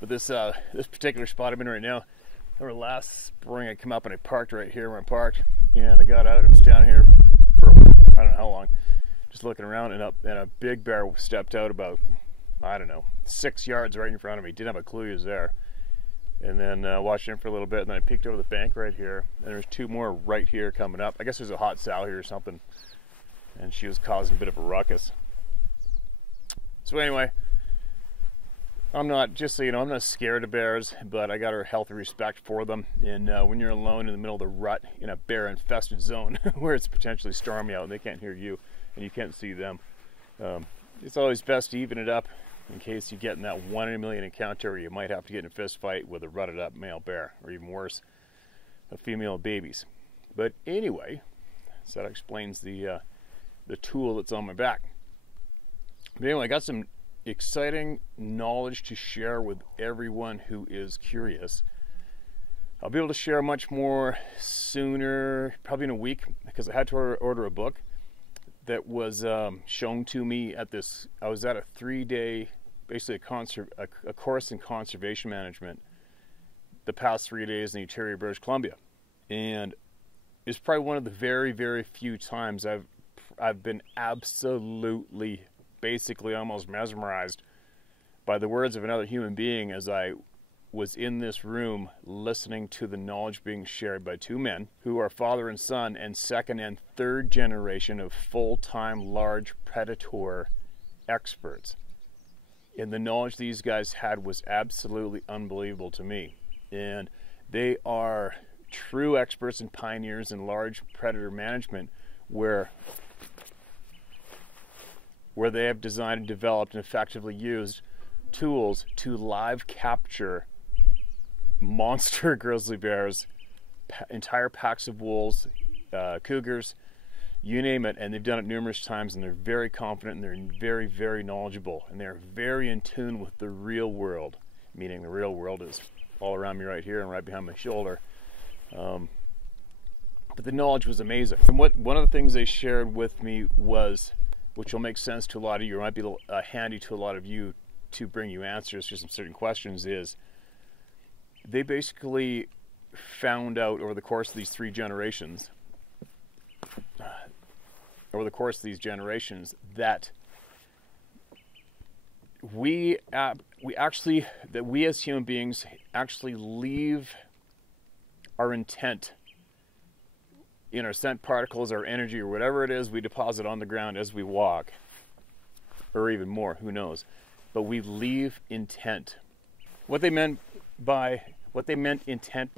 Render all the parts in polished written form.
But this particular spot I'm in right now, or last spring I come up and I parked right here where I parked, and I got out and I'm down here for I don't know how long, just looking around, and a big bear stepped out about, I don't know, 6 yards right in front of me. Didn't have a clue he was there. And then watched him for a little bit, and then I peeked over the bank right here, and there's two more right here coming up. I guess there's a hot sow here or something, and she was causing a bit of a ruckus. So anyway, I'm not, just so you know, I'm not scared of bears, but I got a healthy respect for them. And when you're alone in the middle of the rut in a bear-infested zone where it's potentially stormy out and they can't hear you and you can't see them, it's always best to even it up in case you get in that 1 in a million encounter where you might have to get in a fist fight with a rutted up male bear, or even worse, a female babies. But anyway, so that explains the tool that's on my back. But anyway, I got some exciting knowledge to share with everyone who is curious. I'll be able to share much more sooner, probably in a week, because I had to order a book that was shown to me at this. I was at a 3-day, basically a course in conservation management the past 3 days in the interior of British Columbia, and it's probably one of the very, very few times I've been absolutely, basically almost mesmerized by the words of another human being as I was in this room listening to the knowledge being shared by two men who are father and son and second and third generation of full-time large predator experts. And the knowledge these guys had was absolutely unbelievable to me. And they are true experts and pioneers in large predator management, where they have designed and developed and effectively used tools to live capture monster grizzly bears, entire packs of wolves, cougars, you name it, and they've done it numerous times, and they're very confident, and they're very, very knowledgeable, and they're very in tune with the real world, meaning the real world is all around me right here and right behind my shoulder. But the knowledge was amazing. And one of the things they shared with me was, which will make sense to a lot of you, or might be handy to a lot of you to bring you answers to some certain questions, is they basically found out over the course of these these generations, that we as human beings actually leave our intent in our scent particles, our energy, or whatever it is we deposit on the ground as we walk, or even more, who knows. But we leave intent. What they meant with intent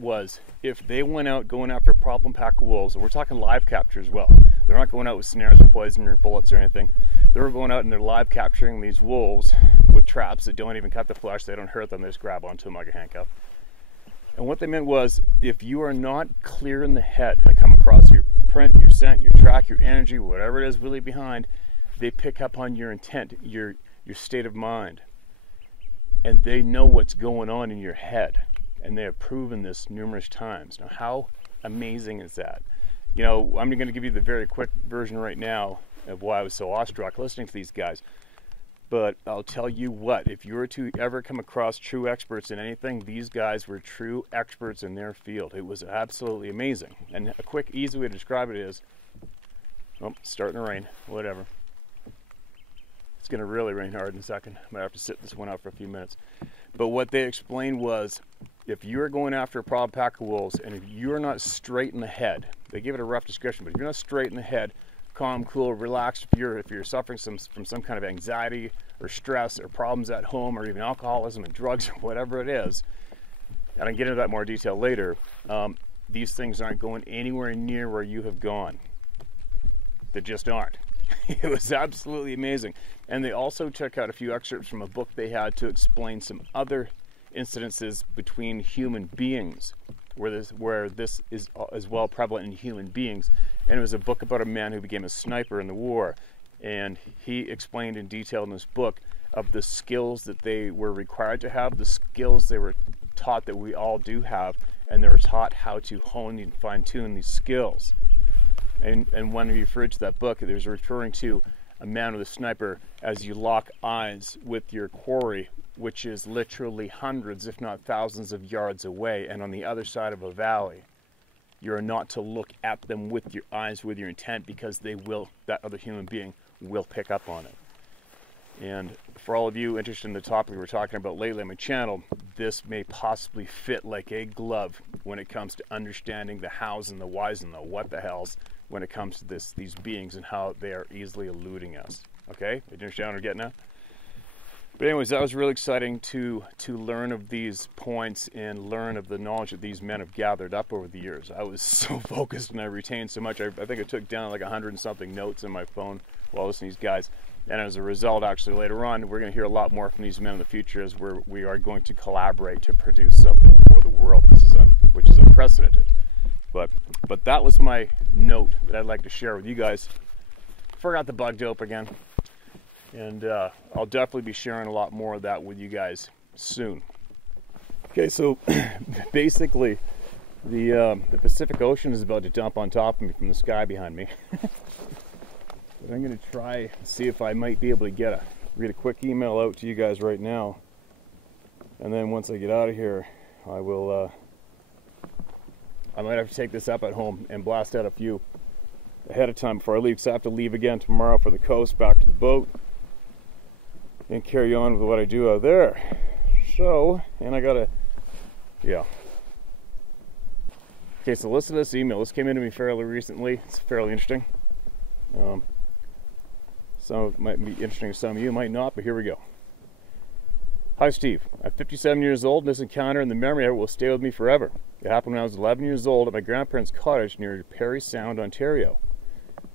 was, if they went out going after a problem pack of wolves, and we're talking live capture as well. They're not going out with snares or poison or bullets or anything. They're going out and they're live capturing these wolves with traps that don't even cut the flesh, they don't hurt them, they just grab onto them like a handcuff. And what they meant was, if you are not clear in the head, I come across your print, your scent, your track, your energy, whatever it is really behind, they pick up on your intent, your state of mind. And they know what's going on in your head. And they have proven this numerous times. Now, how amazing is that? You know, I'm going to give you the very quick version right now of why I was so awestruck listening to these guys. But I'll tell you what, if you were to ever come across true experts in anything, these guys were true experts in their field. It was absolutely amazing. And a quick, easy way to describe it is, oh, it's starting to rain, whatever. It's going to really rain hard in a second. I might have to sit this one out for a few minutes. But what they explained was, if you're going after a problem pack of wolves, and if you're not straight in the head, they give it a rough description, but if you're not straight in the head, calm, cool, relaxed, if you're suffering from some kind of anxiety or stress or problems at home, or even alcoholism and drugs or whatever it is, and I can get into that more detail later, these things aren't going anywhere near where you have gone. They just aren't. It was absolutely amazing. And they also took out a few excerpts from a book they had to explain some other incidences between human beings, where this is as well prevalent in human beings. And it was a book about a man who became a sniper in the war, and he explained in detail in this book of the skills that they were required to have, the skills they were taught that we all do have, and they were taught how to hone and fine-tune these skills. And when he referred to that book, it was referring to a man with a sniper as you lock eyes with your quarry, which is literally hundreds, if not thousands of yards away and on the other side of a valley. You're not to look at them with your eyes, with your intent, because that other human being will pick up on it. And for all of you interested in the topic we're talking about lately on my channel, this may possibly fit like a glove when it comes to understanding the hows and the whys and the what the hells when it comes to these beings and how they are easily eluding us. Okay? You understand what I'm getting at? But anyways, that was really exciting to learn of these points and learn of the knowledge that these men have gathered up over the years. I was so focused and I retained so much. I think I took down like 100 and something notes in my phone while listening to these guys. And as a result, actually later on, we're going to hear a lot more from these men in the future as we are going to collaborate to produce something for the world. Which is unprecedented. But that was my note that I'd like to share with you guys. Forgot the bug dope again. And I'll definitely be sharing a lot more of that with you guys soon. Okay, so basically the Pacific Ocean is about to dump on top of me from the sky behind me. But I'm going to try and see if I might be able to read a quick email out to you guys right now. And then once I get out of here, I might have to take this up at home and blast out a few ahead of time before I leave, because I have to leave again tomorrow for the coast, back to the boat, and carry on with what I do out there. So, and I gotta, yeah. Okay, so listen to this email. This came into me fairly recently. It's fairly interesting. Some of it might be interesting to some of you, might not, but here we go. Hi Steve, I'm 57 years old, and this encounter and the memory of it will stay with me forever. It happened when I was 11 years old at my grandparents' cottage near Parry Sound, Ontario.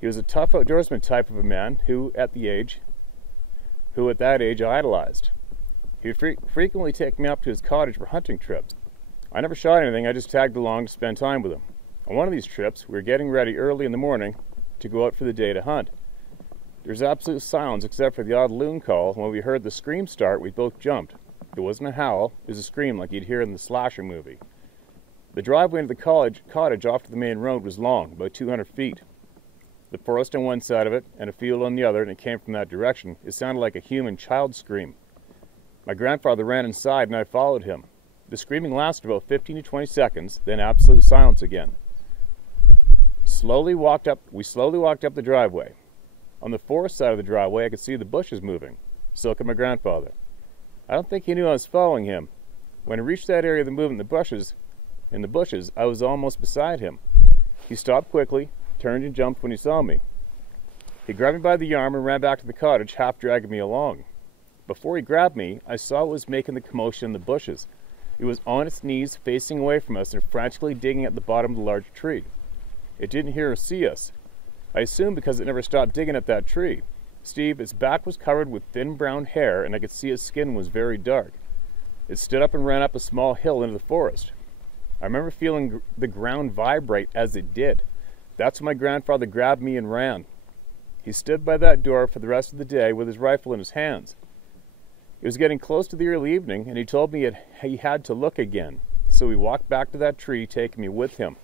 He was a tough outdoorsman type of a man who at that age I idolized. He would frequently take me up to his cottage for hunting trips. I never shot anything, I just tagged along to spend time with him. On one of these trips, we were getting ready early in the morning to go out for the day to hunt. There was absolute silence except for the odd loon call. When we heard the scream start, we both jumped. It wasn't a howl, it was a scream like you'd hear in the slasher movie. The driveway into the cottage off to the main road was long, about 200 feet. The forest on one side of it, and a field on the other, and it came from that direction. It sounded like a human child scream. My grandfather ran inside, and I followed him. The screaming lasted about 15 to 20 seconds, then absolute silence again. We slowly walked up the driveway. On the forest side of the driveway, I could see the bushes moving. So could my grandfather. I don't think he knew I was following him. When I reached that area of the movement in the bushes, I was almost beside him. He stopped quickly, turned and jumped when he saw me. He grabbed me by the arm and ran back to the cottage, half dragging me along. Before he grabbed me, I saw it was making the commotion in the bushes. It was on its knees, facing away from us and frantically digging at the bottom of the large tree. It didn't hear or see us. I assumed because it never stopped digging at that tree. Steve, its back was covered with thin brown hair, and I could see its skin was very dark. It stood up and ran up a small hill into the forest. I remember feeling the ground vibrate as it did. That's when my grandfather grabbed me and ran. He stood by that door for the rest of the day with his rifle in his hands. It was getting close to the early evening, and he told me he had to look again. So we walked back to that tree, taking me with him.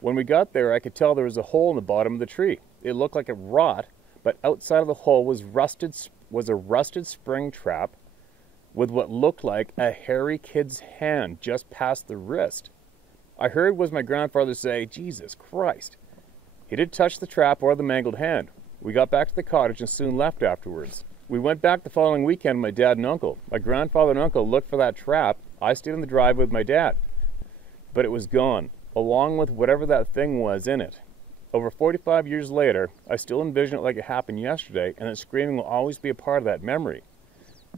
When we got there, I could tell there was a hole in the bottom of the tree. It looked like a rot, but outside of the hole was a rusted spring trap with what looked like a hairy kid's hand just past the wrist. I heard was my grandfather say, "Jesus Christ." He didn't touch the trap or the mangled hand. We got back to the cottage and soon left afterwards. We went back the following weekend with my dad and uncle. My grandfather and uncle looked for that trap. I stayed on the drive with my dad. But it was gone, along with whatever that thing was in it. Over 45 years later, I still envision it like it happened yesterday, and that screaming will always be a part of that memory.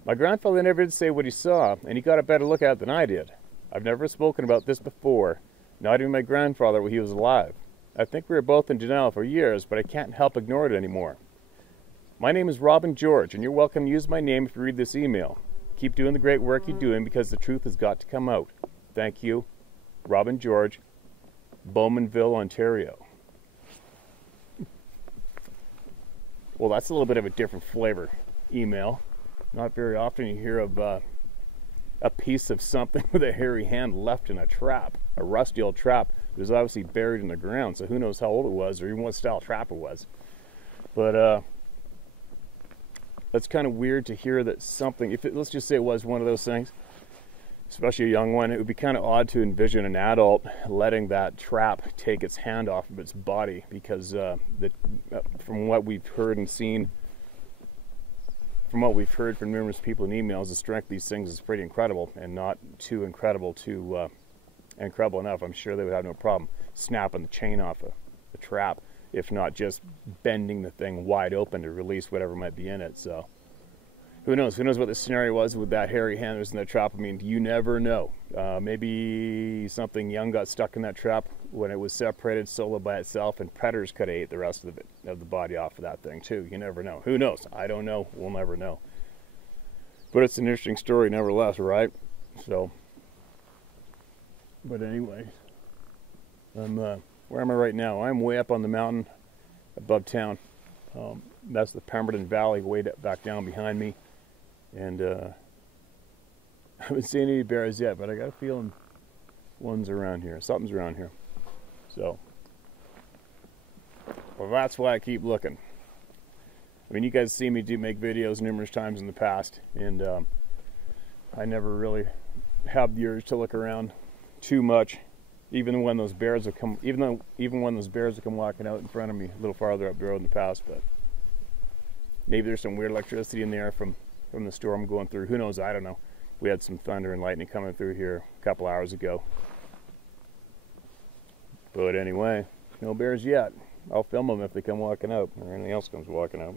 My grandfather never did say what he saw, and he got a better look at it than I did. I've never spoken about this before, not even my grandfather when he was alive. I think we were both in denial for years, but I can't help ignore it anymore. My name is Robin George, and you're welcome to use my name if you read this email. Keep doing the great work you're doing because the truth has got to come out. Thank you, Robin George, Bowmanville, Ontario. Well, that's a little bit of a different flavor email. Not very often you hear of a piece of something with a hairy hand left in a trap, a rusty old trap. It was obviously buried in the ground, so who knows how old it was or even what style trap it was. But that's kind of weird to hear that something, let's just say it was one of those things, especially a young one, it would be kind of odd to envision an adult letting that trap take its hand off of its body, because from what we've heard and seen, from what we've heard from numerous people in emails, the strength of these things is pretty incredible, and not too incredible incredible enough. I'm sure they would have no problem snapping the chain off the trap, if not just bending the thing wide open to release whatever might be in it. So who knows what the scenario was with that hairy hand that was in that trap. I mean, you never know. Maybe something young got stuck in that trap when it was separated solo by itself, and predators could have ate the rest of the body off of that thing too. You never know. Who knows? I don't know. We'll never know. But it's an interesting story nevertheless, right? So, but anyway, where am I right now? I'm way up on the mountain above town. That's the Pemberton Valley way back down behind me. And I haven't seen any bears yet, but I got a feeling one's around here. Something's around here. So, well, that's why I keep looking. I mean, you guys see me make videos numerous times in the past, and I never really have the urge to look around too much, even when those bears have come. Even when those bears have come walking out in front of me a little farther up the road in the past. But maybe there's some weird electricity in the air from the storm going through. Who knows? I don't know. We had some thunder and lightning coming through here a couple hours ago. But anyway, no bears yet. I'll film them if they come walking out, or anything else comes walking out.